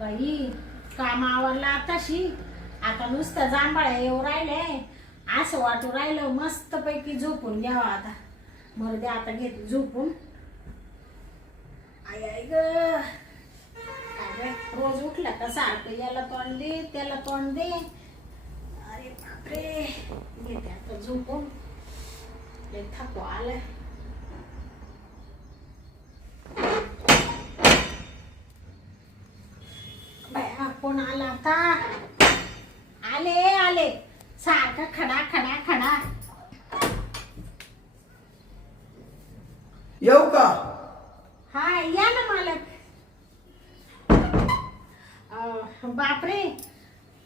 बाई काम आवरला आताशी. आता नुसतं जांभळ्या येऊ राहिले. असं वाटू राहिलं मस्त पैकी झोपून घ्यावा आता. मरू दे आता घेते झोपून. आई आई ग काय रोज उठला का सारखं याला तोंड दे त्याला तोंड दे. अरे बापरे घेते आता झोपून. लय थकवा आलाय. बाया कोण आला आता. आले आले सारखा खडा खडा खडा. येऊ का? हा या ना मालक. बापरे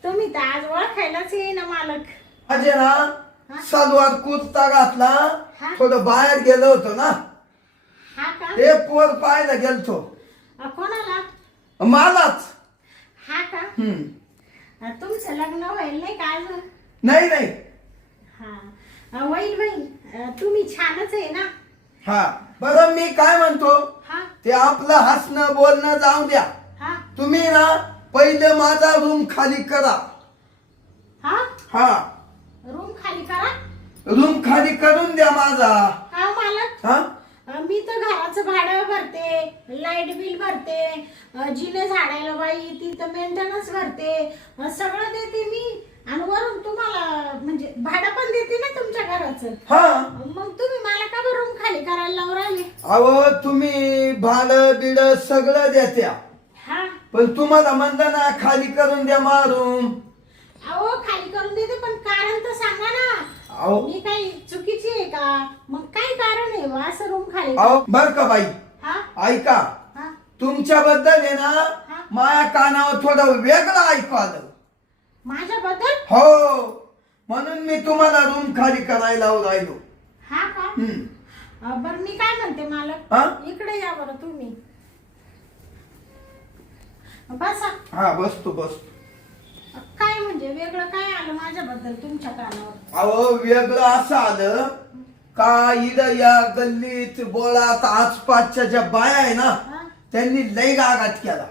तुम्ही तर आज ओळखायलाच येईना मालक. अजय ना सलवार कुर्ता घातला. हा? थोडं बाहेर गेलो होतो ना. हा का ते पोर पाहायला गेलतो. कोणाला. मलाच. हा का तुमचं लग्न होईल नाही का अजून. नाही नाही. हा होईल होईल. तुम्ही छानच आहे ना. हा बरं मी काय म्हणतो. हा ते आपलं हसणं बोलणं जाऊ द्या. हा तुम्ही ना पहिले माझा रूम खाली करा. हा हा रूम खाली करा. रूम खाली करून द्या माझा. हा मालक. हा मी तर घराचं भाडं भरते, लाईट बिल भरते, जिने झाडायला बाई ती तर मेंटेनन्स भरते, सगळं देते मी. आणि वरून तुम्हाला म्हणजे भाडं पण देते ना तुमच्या घराचं. हा मग तुम्ही मला का रूम खाली करायला लावून राहिले. अहो तुम्ही भाडं बिड सगळं देत्या. हा पण तुम्हाला म्हणलं ना खाली करून द्या मा रूम. अहो खाली करून देते पण कारण तर सांगा ना. अहो मी काही चुकीची आहे का. मग काय कारण आहे बा असं रूम खाली. अहो बर का बाई हा ऐका. हा तुमच्याबद्दल आहे ना हा. माझ्या कानावर थोडं वेगळं ऐकू आलं. माझ्याबद्दल. हो म्हणून मी तुम्हाला रूम खाली करायला राहिलो. हा का बरं मी काय म्हणते हा? मालक इकडे या बरं तुम्ही. बसा. हा बसतो बसतो. काय म्हणजे वेगळं काय आलं माझ्याबद्दल तुमच्या कानावर. अहो वेगळं असं आलं का इड या गल्लीत बोळात आसपासच्या ज्या बाया आहे ना हा? त्यांनी लई गागाट केला.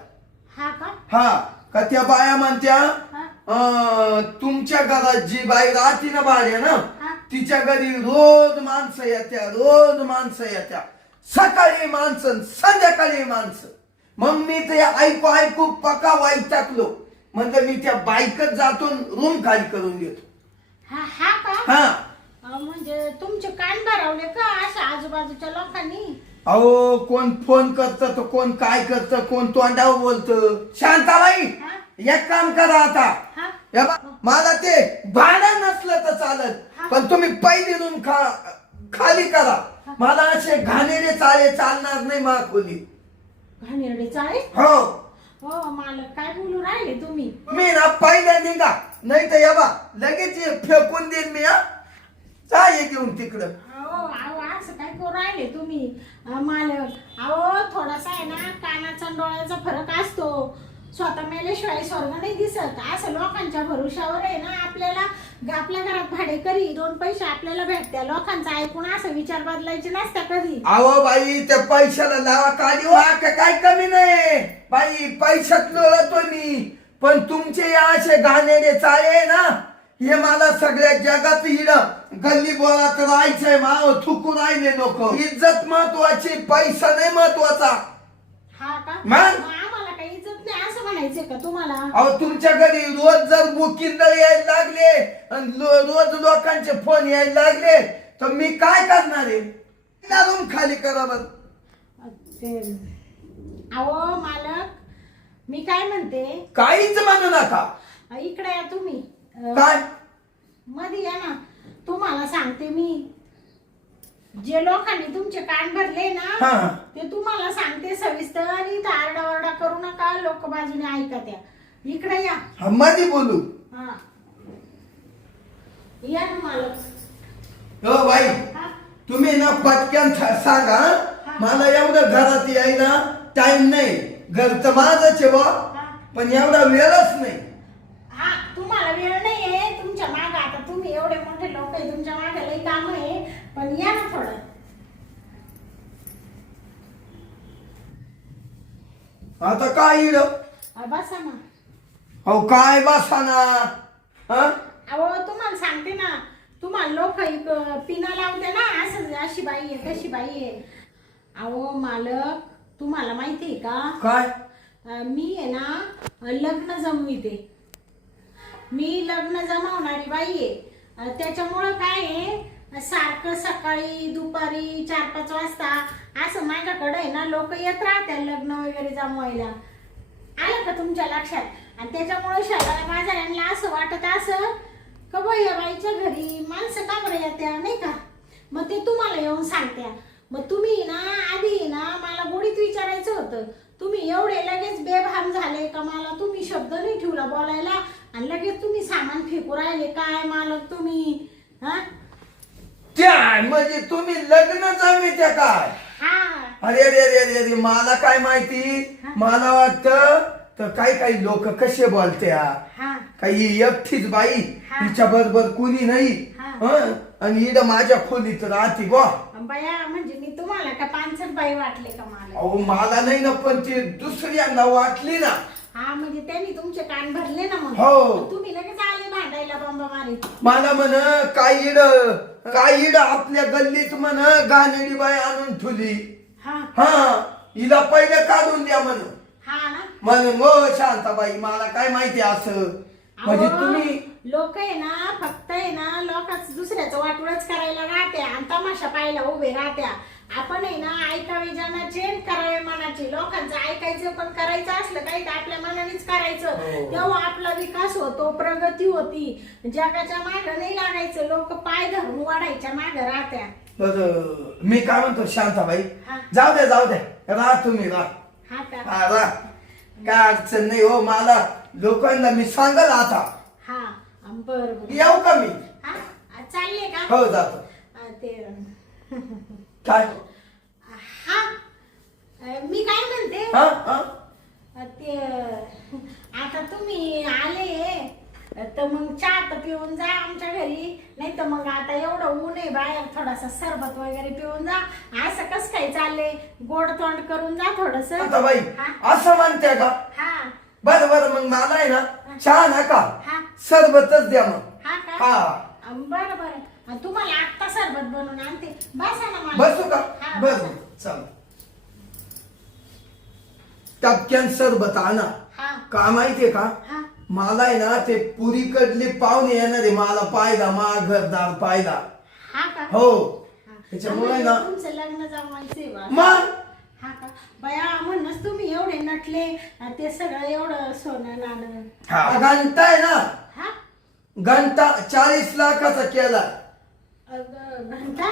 हा का हा का त्या बाया म्हणत्या हा? तुमच्या घरात जी बाई राहती ना भाड्या ना हा? तिच्या घरी रोज माणसं येत्या रोज माणसं येत्या. सकाळी माणसं संध्याकाळी माणसं. मग मी ते ऐकू ऐकू पका वाईट टाकलो. म्हणजे मी त्या बाईकच जातून रूम खाली करून देतो. हा हा का हा म्हणजे तुमचे कान भरवले का अशा आजूबाजूच्या लोकांनी. अहो कोण फोन करतं तर कोण काय करतं कोण तोंडावर बोलतं. शांताबाई हा? एक काम करा आता. हा? हे बघ, मला ते भाडं नसलं तर चालत हा. पण तुम्ही पहिली रूम खाली करा. मला असे घाणेरे चाळे चालणार नाही मा खोली. घाणेरडे चाळे. हो हो मालक काय बोलू राहिले तुम्ही. तुम्ही ना पहिल्या निघा नाही तर या बा लगेच फेकून देईन मी. हा चाय घेऊन तिकडं. अहो अहो असं काय करू राहिले तुम्ही मालक. अहो थोडासा आहे ना कानाचा आणि डोळ्याचा फरक असतो. स्वतः मेल्याशिवाय स्वर्ग नाही दिसत. असं लोकांच्या भरोशावर आहे ना आपल्याला आपल्या घरात भाडेकरी दोन पैसे आपल्याला भेटत्या. लोकांचं ऐकून असं विचार बदलायचे नसत्या कधी. अहो बाई त्या पैशाला लावा काढी वा काय कमी नाही बाई. पैशात लोळतो मी पण तुमचे या असे घाणेरे चाळे आहे ना हे मला सगळ्या जगात हिड गल्ली बोळात राहायचंय. माव थुकू राहिले लोक. इज्जत महत्वाची पैसा नाही महत्वाचा. हा का मग? आम्हाला काही इज्जत नाही असं म्हणायचंय का तुम्हाला. अहो तुमच्या घरी रोज जर बुकिंग यायला लागले आणि रोज लोकांचे फोन यायला लागले तर मी काय करणार आहे. रूम खाली करा बर. अहो मालक मी काय म्हणते काहीच म्हणू नका. इकडे या तुम्ही. काय मध्ये या ना. तुम्हाला सांगते मी जे लोकांनी तुमचे कान भरले ना हा. ते तुम्हाला सांगते सविस्तर. आणि इथं आरडाओरडा करू नका. लोक बाजूने ऐकत या. इकडे या. हा, मध्ये बोलू. हा या ना मालक. हो बाई हा? तुम्ही ना पटकन सांगा. मला एवढं घरात यायला टाइम नाही. घर तर माझंच आहे बा पण एवढा वेळच नाही. हा तुम्हाला वेळ नाहीये तुमच्या माग. आता तुम्ही एवढे मोठे लोक आहे तुमच्या मागे लई काम आहे. पण या ना थोडं. आता काय इड बसा ना. अहो काय बसा ना. हा अहो तुम्हाला सांगते ना, तुम्हाला लोक पिना लावते ना, असं अशी बाई आहे तशी बाई आहे. अहो मालक, तुम्हाला माहिती आहे का, काय मी आहे ना लग्न जमविते. मी लग्न जमवणारी बाई आहे. त्याच्यामुळं काय आहे, सारखं सकाळी दुपारी 4-5 वाजता असं माझ्याकडे आहे ना लोक येत राहतात लग्न वगैरे जमवायला. आलं का तुमच्या लक्षात? आणि त्याच्यामुळे शेजाऱ्या बाजाऱ्यांना असं वाटत असं का बाई या बाईच्या घरी माणसं का बरं येत्या नाही का, मग ते तुम्हाला येऊन सांगत्या. मग तुम्ही ना आधी ना मला गोडीत विचारायचं होतं. तुम्ही एवढे लगेच बेभान झाले का, मला तुम्ही शब्द नाही ठेवला बोलायला आणि लगेच तुम्ही सामान फेकू राहिले. काय मालक तुम्ही? हा त्या म्हणजे तुम्ही लग्न जमवित्या काय? हा अरे अरे अरे अरे अरे मला काय माहिती. मला वाटतं तर काही लोक कसे बोलत्या, हा काही एकटीच बाई, हा. तिच्या बरोबर कुणी नाही. हा. हं? आणि इड माझ्या खोलीत राहते बा. बया, म्हणजे मी तुम्हाला का पानसट बाई वाटले का मला? अहो मला नाही ना, पण ती दुसऱ्यांना वाटली ना. हा म्हणजे त्यांनी तुमचे कान भरले ना, मग हो. तुम्ही लगेच आले भांडायला बंबा मारीत. मला म्हण काय इड आपल्या गल्लीत म्हण गाणेडी बाई आणून ठेवली. हा हा हिला पहिले काढून द्या म्हण. हा ना. म्हणून हो शांताबाई, मला काय माहिती असं. म्हणजे तुम्ही लोक आहे ना, फक्त आहे ना लोकांच दुसऱ्याचं वाटोळच करायला राहत्या आणि तमाशा पाहायला उभे राहत्या. आपण आहे ना ऐकावे जनाचे करावे मनाचे. लोकांचं ऐकायचं पण करायचं असलं काही तर आपल्या मनानेच करायचं. तेव्हा आपला विकास होतो, प्रगती होती. जगाच्या मागं नाही लागायचं. लोक पाय धरून वाढायच्या मागं राहत्या. बरं मी काय म्हणतो शांताबाई, हा. जाऊ द्या राहा तुम्ही राहा. हा का? हा राहा, काय अडचण नाही हो. मला लोकांना मी सांगाल आता. हा बरोबर. येऊ का मी? हा चालले का? हो जातो. ते काय? हा मी काय म्हणते, हा हा ते आता तुम्ही आले तर मग चहा तर पिऊन जा आमच्या घरी. नाही तर मग आता एवढं ऊन आहे बाहेर, थोडासा सरबत वगैरे पिऊन जा. असं कस काय चालले, गोड तोंड करून जा थोडस. शांताबाई असं म्हणते का? हा बरं मग मला आहे ना चहा नका, हा सरबतच द्या मग. हा का? हा बरं तुम्हाला आत्ता सरबत बनवून आणते. बसा ना मला. बसू का? हा, बस बसा. चल. टपक्यान सरबत आणा. हा का माहितीये का, हा मला आहे ना ते पुरीकडले पाहुणे येणार आहे मला पाहिला, मा घरदार पाहिला. हा का? हो हा. त्याच्यामुळे आहे ना तुमचं लग्न जमवायचंय बा. मग हा का? बया म्हणूनच तुम्ही एवढे नटले आणि ते सगळं एवढं सोनं नाणं. हा घंटा आहे ना, हा घंटा 40 लाखाचा केला. घंटा.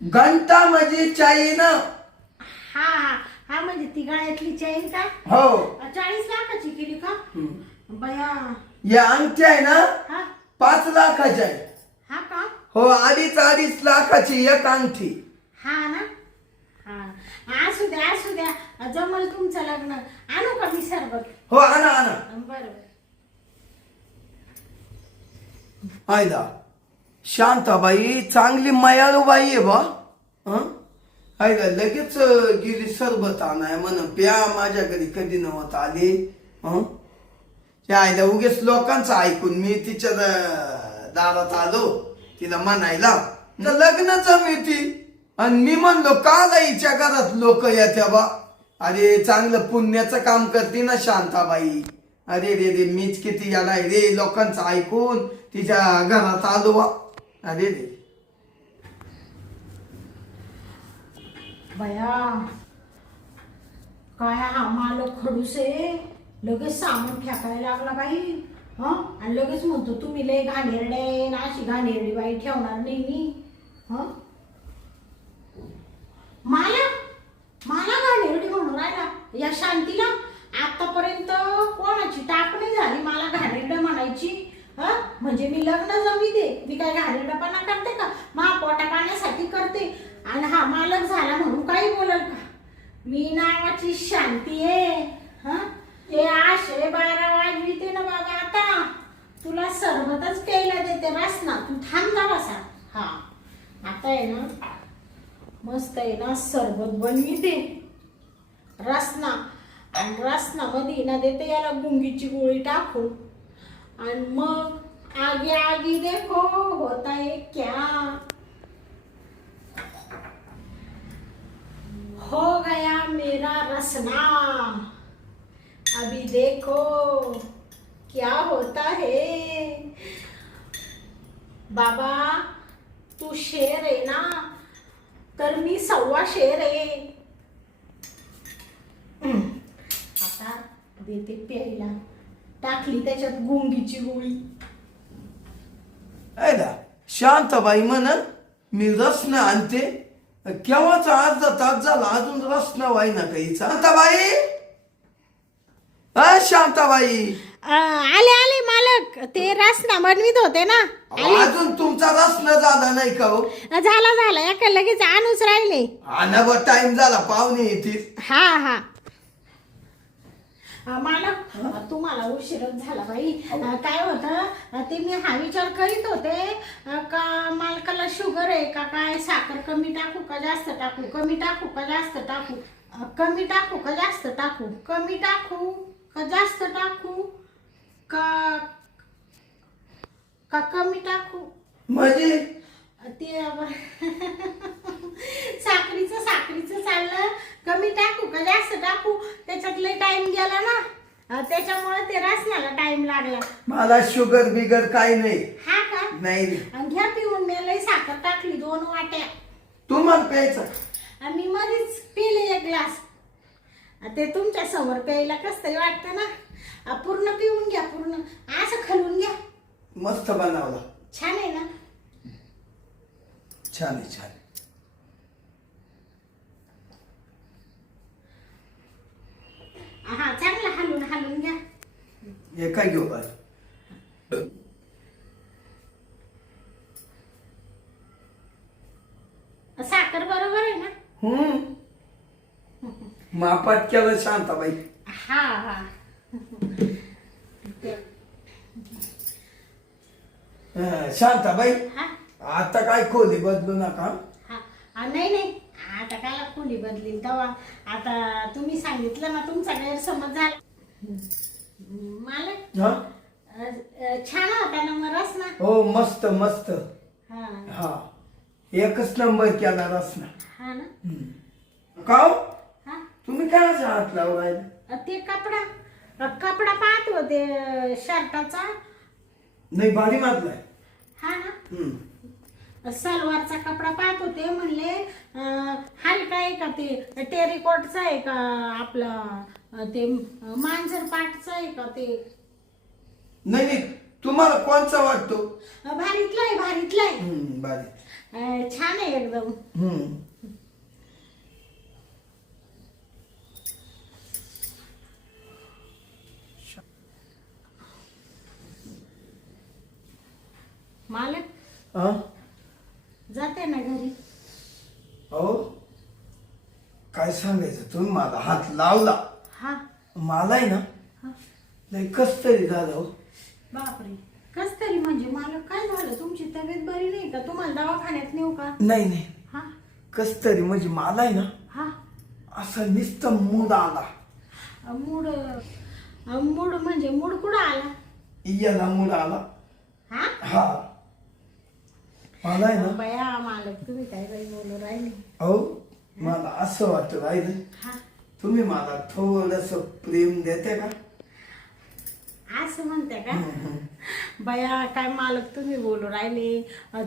घंटा म्हणजे चाईन. हा हा हा म्हणजे ती गळ्यातली चैन का? हो 40 लाखाची केली का? बया. या अंगठी आहे ना हा 5 लाखाची आहे. हा का? हो 2.5 लाखाची एक अंगठी. हा ना. हा असू द्या जमल तुमचं लग्न. आणू का मी सरबत? हो आणा बरं. आयला शांताबाई चांगली मायाळू बाई आहे बा. आयला लगेच गेली सरबत आणाय म्हण प्या. माझ्या घरी कधी नव्हत आले. आयला उगेच लोकांचं ऐकून मी तिच्या दारात आलो तिला म्हणायला लग्न जमती. आणि मी म्हणलो का हिच्या घरात लोक येत्या बा. अरे चांगलं पुण्याचं काम करते ना शांताबाई. अरे रे मीच किती यालाय रे लोकांचं ऐकून तिच्या घरात आलो बा. अरे रे बया काय हा मालक खडूस आहे. लगेच सामान फेकायला लागला बाई. आणि लगेच म्हणतो तुम्ही लय घाणेरडे ना, अशी घाणेरडी बाई ठेवणार नाही मी. मला घाणेरडी म्हणून राहिला या शांतीला. आतापर्यंत कोणाची टाक नाही झाली मला घाणेरड म्हणायची. म्हणजे मी लग्न जमविते, मी काय घाणेरडपणा करते का? पोटा पाण्यासाठी करते. आणि हा मालक झाला म्हणून काही बोलल का? मी नावाची शांती आहे. ते 12 वाजविते ना बाबा. आता तुला सरबतच प्यायला देते. बस ना तू थांब जा बसा. हा आता आहे ना मस्त आहे ना सरबत बनविते. रसना आणि रसनामध्ये ना देते याला गुंगीची गोळी टाकून आणि मग आगे आगे देखो होता है क्या, हो गया मेरा रसना, अभी देखो क्या होता है। बाबा तू शेर आहे ना, तर मी 1.25 शेर आहे। आता देते प्यायला, टाकली त्याच्यात गुंगीची गोळी। ऐला शांताबाई म्हणन मी रसना आणते, केव्हाचा अर्धा तास झाला अजून रसना व्हायना काही। शांताबाई, शांताबाई आले आले मालक, ते रसना बनवीत होते ना। अजून तुमचा रसना झाला नाही का हो? झाला झाला, एका लगेच आणूच राहिले। आणावा टाइम झाला, पाहुणे येतील। हा हा मालक, तुम्हाला उशीरच झाला बाई। काय होतं ते मी हा विचार करीत होते का मालकाला शुगर आहे का काय, साखर कमी टाकू का जास्त टाकू, कमी टाकू का जास्त टाकू, कमी टाकू का जास्त टाकू, कमी टाकू का जास्त टाकू का का कमी टाकू। म्हणजे ते साखरीचं चाललं, कमी टाकू का जास्त टाकू, त्याच्यात लय टाइम गेला ना, त्याच्यामुळे ते रसनाला टाइम लागला। मला शुगर बिगर काही नाही। हा का? नाही आणि घ्या पिऊन, मी लय साखर टाकली 2 वाट्या। तुम्हाला प्यायचं? मी मध्येच पिले 1 ग्लास। ते तुमच्या समोर प्यायला कसं तरी वाटतं ना। पूर्ण पिऊन घ्या, पूर्ण असं खालून घ्या। मस्त बनवला। छान आहे ना? छान आहे, छान आहे। हा चांगलं हलून हलून घ्या। हे काय घेऊ बाय? साखर बरोबर आहे ना? मापात केलं शांताबाई। हा हा शांताबाई, हा आता काय खोली बदलू नका। हा नाही नाही, आता काय खोली बदली तेव्हा। आता तुम्ही सांगितलं ना, तुमचा गैरसमज झाला। मालक छान होता ना मग रसना? हो मस्त मस्त। हा हा एकच नंबर केला रसना। हा ना? का हो? हा तुम्ही काय हात लावलाय? ते कपडा पाहत होते शर्टाचा। नाही भारी मारलाय। हा ना, सलवारचा कपडा पाहत होते, म्हणले हलका आहे का, ते टेरिकॉटचा आहे का, आपला ते मांजर पाटचा आहे का ते? नाही नाही, तुम्हाला कोणचा वाटतो? भारीतला आहे, भारीतला आहे। भारी छान आहे एकदम। मालक जाते ना घरी? हो काय सांगायचं, तुम्ही मला हात लावला, हा मला आहे ना लय कस तरी झालं हो। बापरे, कस तरी म्हणजे? मालक काय झालं? तुमची तब्येत बरी नाही का? तुम्हाला दवाखान्यात नेऊ का? नाही नाही, हा कस तरी म्हणजे मला आहे ना हा असं नुसतं मूड आला। मूड मूड म्हणजे मूड कुठं आला? याला मूड आला। हा हा मला आहे ना बया मालक, तुम्ही काय बाई बोलू राहिले? हो मला असं वाटतं राहिलं, हा तुम्ही मला थोडस प्रेम देते का? असं म्हणते का? बया काय मालक तुम्ही बोलू राहिले?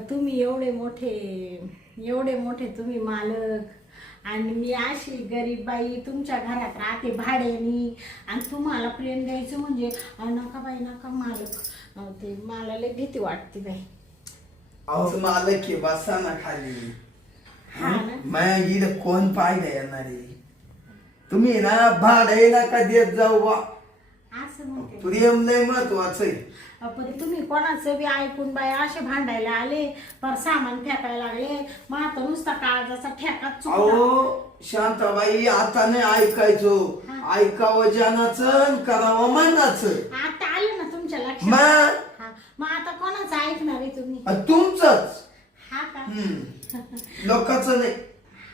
तुम्ही एवढे मोठे तुम्ही मालक, आणि मी अशी गरीब बाई तुमच्या घरात राहते भाड्यानी, आणि तुम्हाला प्रेम द्यायचं म्हणजे नका बाई नका मालक, ते मला लय भीती वाटते बाई। अहो मालक आहे, बसा ना खाली। हा ना? माझ्या इथं कोण पाहिलं येणारे? तुम्ही ना भाडे नका देत जाऊ बा, असं म्हणते? प्रेम लय महत्वाचं आहे। पण तुम्ही कोणाचं बी ऐकून बाई असे भांडायला आले, पर सामान फेकायला लागले, मग आता नुसता काळजाचा ठेकाच चुकला। अहो शांताबाई, आता नाही ऐकायचो, ऐकावं जनाचं करावं मनाचं। आता आलं ना तुमच्या लक्षात? मग आता कोणाचं ऐकणार आहे तुम्ही? तुमचंच। हा का? लोकांचं नाही।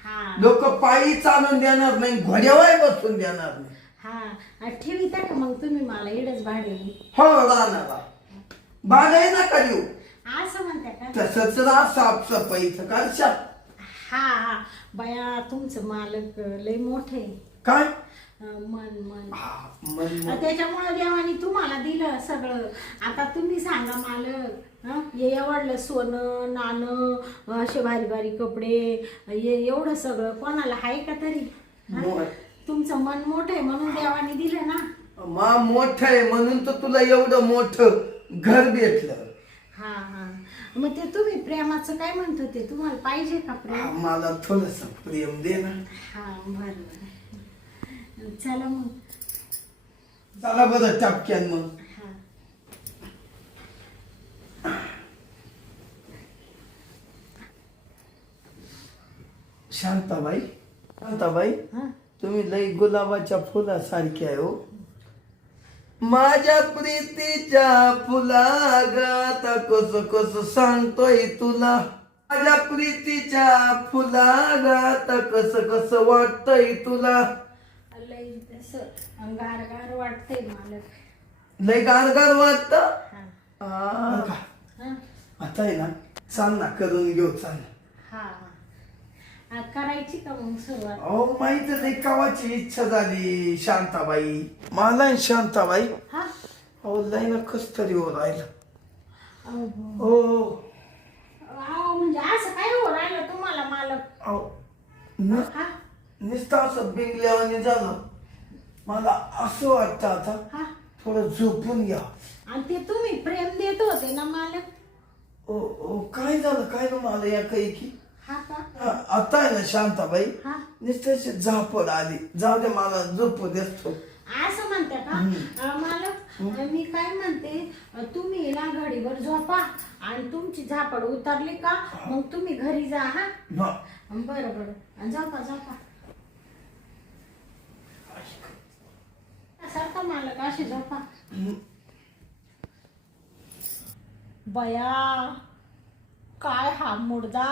हा लोक पायी चालून देणार नाही, घोड्यावर बसून देणार नाही। हा ठेवीता का मग तुम्ही मला इडच भाडे हो राहणार भाडे नका देऊ असं म्हणता का तसंच राहा साफसफाईचं करशा हा बया तुमचं मालक लय मोठे काय मन मन मन त्याच्यामुळे देवानी तुम्हाला दिलं सगळं आता तुम्ही सांगा मालक हे एवढलं सोनं नाणं असे भारी भारी कपडे एवढं सगळं कोणाला आहे का तरी तुमचं मन मोठं आहे म्हणून देवानी दिलं ना मोठं आहे म्हणून तर तुला एवढं मोठं घर भेटलं हा हा मग ते तुम्ही प्रेमाचं काय म्हणत होते तुम्हाला पाहिजे का प्रेम मला थोडस प्रेम दे ना हा बरं चला मग चला बरं टपक्यान मग शांताबाई शांताबाई तुम्ही लई गुलाबाच्या फुलासारखी आहे हो माझ्या प्रीतीच्या फुलागात कस कस सांगतोय तुला माझ्या प्रीतीच्या फुलागात कस कस वाटतय तुला लई असं गार गार वाटतंय मालक लय गारगार वाटत हा आता आहे ना सांग ना करून घेऊ सांग हा करायची का मग सुरुवात अहो माहित नाही कावाची इच्छा झाली शांताबाई मला आणि शांताबाई हा अहो लय ना कस तरी हो राहिलं अहो हो म्हणजे असं काय हो राहिलं तुम्हाला मालक अहो हा नुसतं असं बिंगल्यावानी झालं मला असं वाटतं आता हा थोडं झोपून घ्या आणि ते तुम्ही प्रेम देत होते ना मालक ओ काय झालं काय ना मला या काही की हा का आता आहे ना शांताबाई हा नुसत्याची झापड आली जाऊ दे मला झोपू देतो असं म्हणते का मालक मी काय म्हणते तुम्ही ना घडीवर झोपा आणि तुमची झापड उतरली का मग तुम्ही घरी जा हा बरं बरं झोपा झोपा सारखा मालक अशी झोपा बया काय हा मुर्दा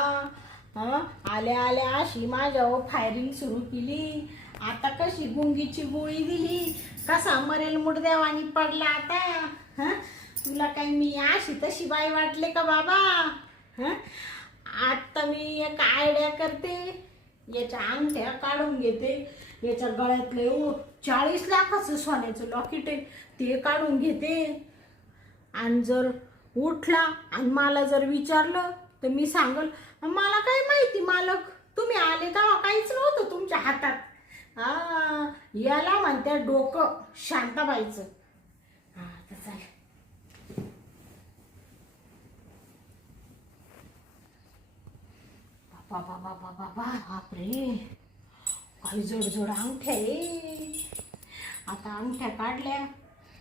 आल्या आल्या अशी माझ्यावर फायरिंग सुरू केली आता कशी गुंगीची गोळी दिली कसा मरेल मुडद्यावानी पडला आता तुला काही मी अशी तशी बाई वाटले का बाबा आता मी एक आयडिया करते याच्या अंगठ्या काढून घेते याच्या गळ्यातले 40 लाखाचं सोन्याचं लॉकेट आहे ते काढून घेते आणि जर उठला आणि मला जर विचारलं तर मी सांगल मला काय माहिती मालक तुम्ही आले तेव्हा काहीच नव्हतं तुमच्या हातात याला म्हणते डोकं शांताबाईचं तर चालेल बाबा बापरे काही जोड अंगठ्या आता अंगठ्या काढल्या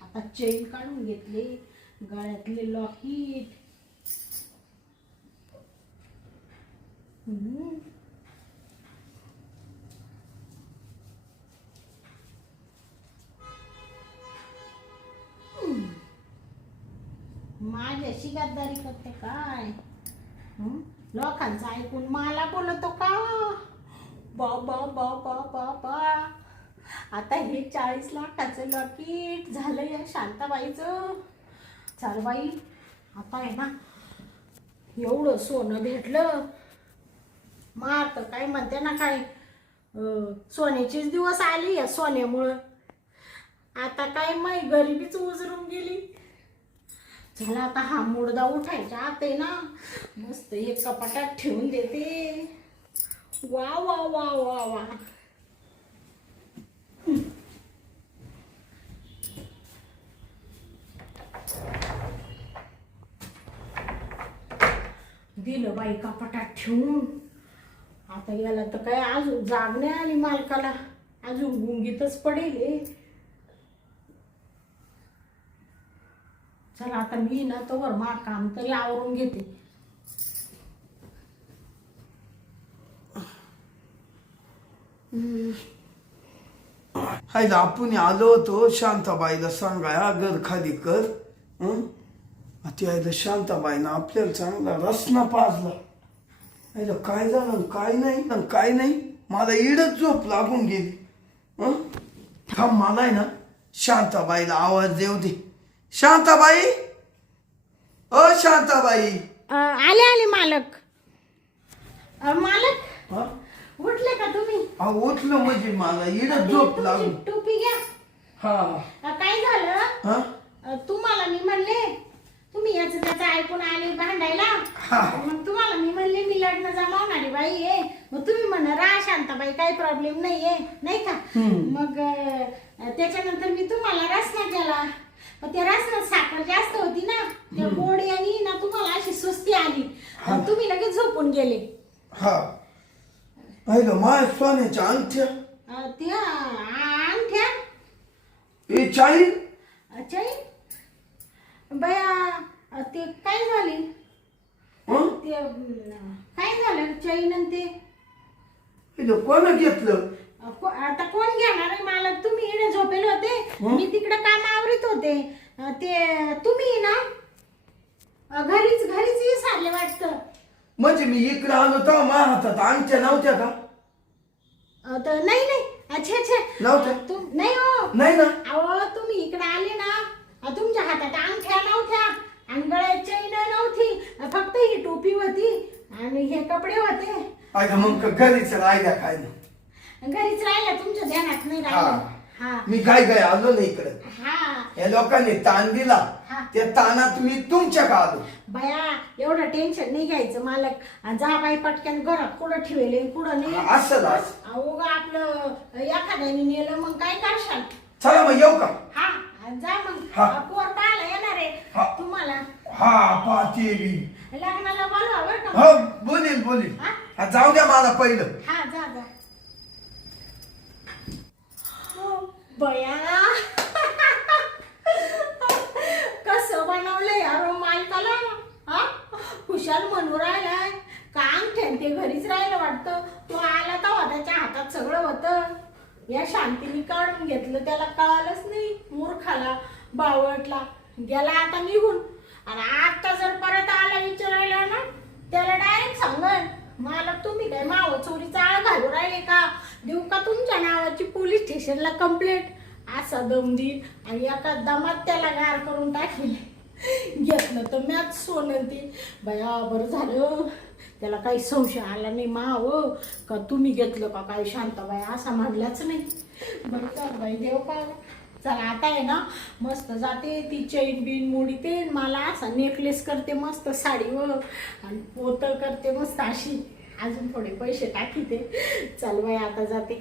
आता चेन काढून घेतली गळ्यातले लॉकेट माझ्याशी गद्दारी करते काय लोकांचं ऐकून मला बोलतो का बाबा बाबा बाबा आता हे 40 लाखाचं लॉकेट झालं या शांताबाईचं चाल बाई आता आहे ना एवढं सोनं भेटलं मग तर काय म्हणते ना काय सोन्याचेच दिवस आले या सोन्यामुळं आता काय माई गरिबीच उजरून गेली चला आता हा मुडदा उठायचा आते ना मस्त एक कपाटात ठेवून देते वा वा वा वा वा दिलं बाई कपाटात ठेवून आता याला तर काय अजून जाग नाही आली मालकाला अजून गुंगीतच पडेल चला आता मी ना तोवर मा काम तरी आवरून घेते हाय आपण आलो होतो शांताबाईला सांगाया घर खाली कर ती आयला शांताबाईनं आपल्याला चांगला रसना पाजला आयला काय झालं काय नाही मला इडच झोप लागून गेली थांब मला आहे ना शांताबाईला आवाज देऊ दे. शांताबाई, ओ शांताबाई. आले आले मालक. मालक हा? उठले का तुम्ही? अहो उठलो म्हणजे मला इडं झोप लागली. टोपी घ्या. काय झालं? हा? तुम्हाला मी म्हणले तुम्ही याचं त्याचं ऐकून आले भांडायला. मग तुम्हाला मी म्हणले मी लग्न जमावणारी बाई आहे. मग तुम्ही म्हणा रा शांताबाई काही प्रॉब्लेम नाहीये नाही का. मग त्याच्यानंतर मी तुम्हाला रसना केला. मग त्या रसनात साखर जास्त होती ना, त्या गोडी आणि ना तुम्हाला अशी सुस्ती आली. तुम्ही लगेच झोपून गेले. हा ऐक माझ्या सोन्याच्या अंगठ्या त्या अंगठ्या ए चाळी बया ते काय झाले ते काय झालं चैन आणि ते कोण घेतलं? आता कोण घेणार आहे मालक? तुम्ही इकडे झोपेले होते, मी तिकडे काम आवरीत होते. ते तुम्ही ना घरीच विसरले वाटतं. म्हणजे मी इकडे आलो तर माझ्या हातात अंगठ्या नव्हत्या का? नाही अच्छा नव्हत्या? नाही हो नाही ना. अहो तुम्ही इकडे आले ना, तुमच्या हातात अंगठ्या नव्हत्या आणि गळ्यात चैन नव्हती, फक्त ही टोपी होती आणि हे कपडे होते. अगं मग घरीच राहिल्या काय ना. घरीच राहिल्या, तुमच्या ध्यानात नाही राहिलं. हा मी काय आलो ना इकडे. हा या लोकांनी ताण दिला, त्या ताणात मी तुमच्या का आलो. बया एवढं टेन्शन नाही घ्यायचं मालक. जा बाई पटकन घरात कुठं ठेवले कुठं नाही. असं अहो आपलं एखाद्याने नेलं मग काय करशाल. चला मग येऊ का? हा जा मग. पोर पाहायला येणार आहे तुम्हाला. हा पाहते मी. लग्नाला बोलवा बरं का. हो बोलील. जाऊ द्या मला पहिलं. हा जा बया कसं बनवलंय यार मालकाला. खुशाल म्हणू राहिलाय काम ठेवते घरीच राहिलं वाटतं. तो आला तेव्हा त्याच्या हातात सगळं होतं. या शांतीने काढून घेतलं, त्याला कळालंच नाही. मूर्खाला बावटला गेला आता निघून. आणि आता जर परत आला विचारायला ना, त्याला डायरेक्ट सांगल मालक तुम्ही काय माव चोरीचा आळ घालू राहिले का, देऊ का तुमच्या नावाची पोलीस स्टेशनला कंप्लेंट. असा दम देईल आणि एका दमात त्याला गार करून टाकेल. घेतलं तर मॅच सोनं ते. बया बरं झालं त्याला काही संशय आला नाही माव का तुम्ही घेतलं का काय. शांताबाई असा म्हणलाच नाही. बरं चाल बाई देव का. चला आता आहे ना मस्त जाते ती चैन बिन मोडीते, मला असा नेकलेस करते मस्त साडीवर आणि पोतं करते मस्त अशी. अजून थोडे पैसे टाकीते. चल बाई आता जाते.